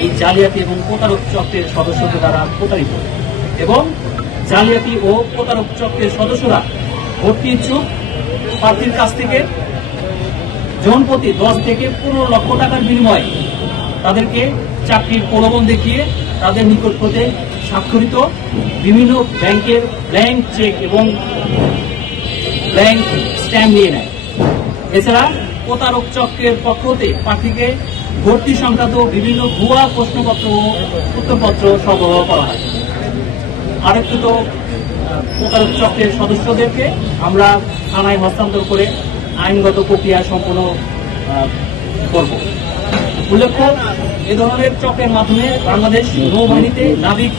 এই জালিয়াতি এবং প্রতারক চক্রের সদস্যদের দ্বারা প্রতারিত এবং জালিয়াতি ও প্রতারক চক্রের সদস্যরা ভর্তি ইচ্ছুক প্রার্থীর কাছ থেকে জনপ্রতি 10 থেকে 15 লক্ষ টাকার বিনিময়ে তাদেরকে চাকরির প্রলোভন দেখিয়ে তাদের নিকট হতে স্বাক্ষরিত বিভিন্ন ব্যাংকের ব্ল্যাঙ্ক চেক এবং ব্ল্যাঙ্ক স্ট্যাম্প নিয়ে নেয়। এছাড়া প্রতারক চক্রের পক্ষ হতে প্রার্থীকে ভর্তি সংক্রান্ত বিভিন্ন ভুয়া প্রশ্নপত্র ও উত্তরপত্র সরবরাহ করা হয়। আরেকটু প্রতারক চক্রের সদস্যদেরকে আমরা থানায় হস্তান্তর করে আইনগত প্রক্রিয়া সম্পন্ন করব। উল্লেখ্য, এ ধরনের চক্রের মাধ্যমে বাংলাদেশ নৌবাহিনীতে নাবিক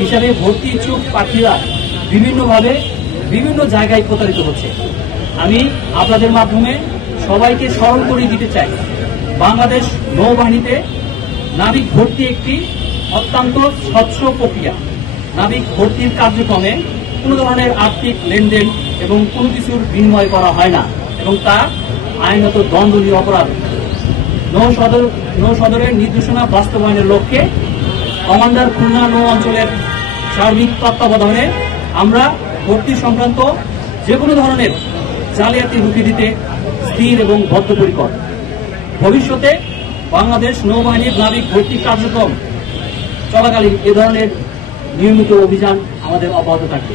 হিসাবে ভর্তি ইচ্ছুক প্রার্থীরা বিভিন্নভাবে বিভিন্ন জায়গায় প্রতারিত হচ্ছে। আমি আপনাদের মাধ্যমে সবাইকে স্মরণ করিয়ে দিতে চাই, বাংলাদেশ নৌবাহিনীতে নাবিক ভর্তি একটি অত্যন্ত স্বচ্ছ প্রক্রিয়া। নাবিক ভর্তির কার্যক্রমে কোনো ধরনের আর্থিক লেনদেন এবং কোনো কিছুর বিনিময় করা হয় না এবং তা আইনত দণ্ডনীয় অপরাধ। নৌ সদরের নির্দেশনা বাস্তবায়নের লক্ষ্যে কমান্ডার খুলনা নৌ অঞ্চলের সার্বিক তত্ত্বাবধানে আমরা ভর্তি সংক্রান্ত যে কোনো ধরনের জালিয়াতি রুখে দিতে স্থির এবং বদ্ধপরিকর। ভবিষ্যতে বাংলাদেশ নৌবাহিনীর নাবিক ভর্তি কার্যক্রম চলাকালীন এ ধরনের নিয়মিত অভিযান আমাদের অব্যাহত থাকবে।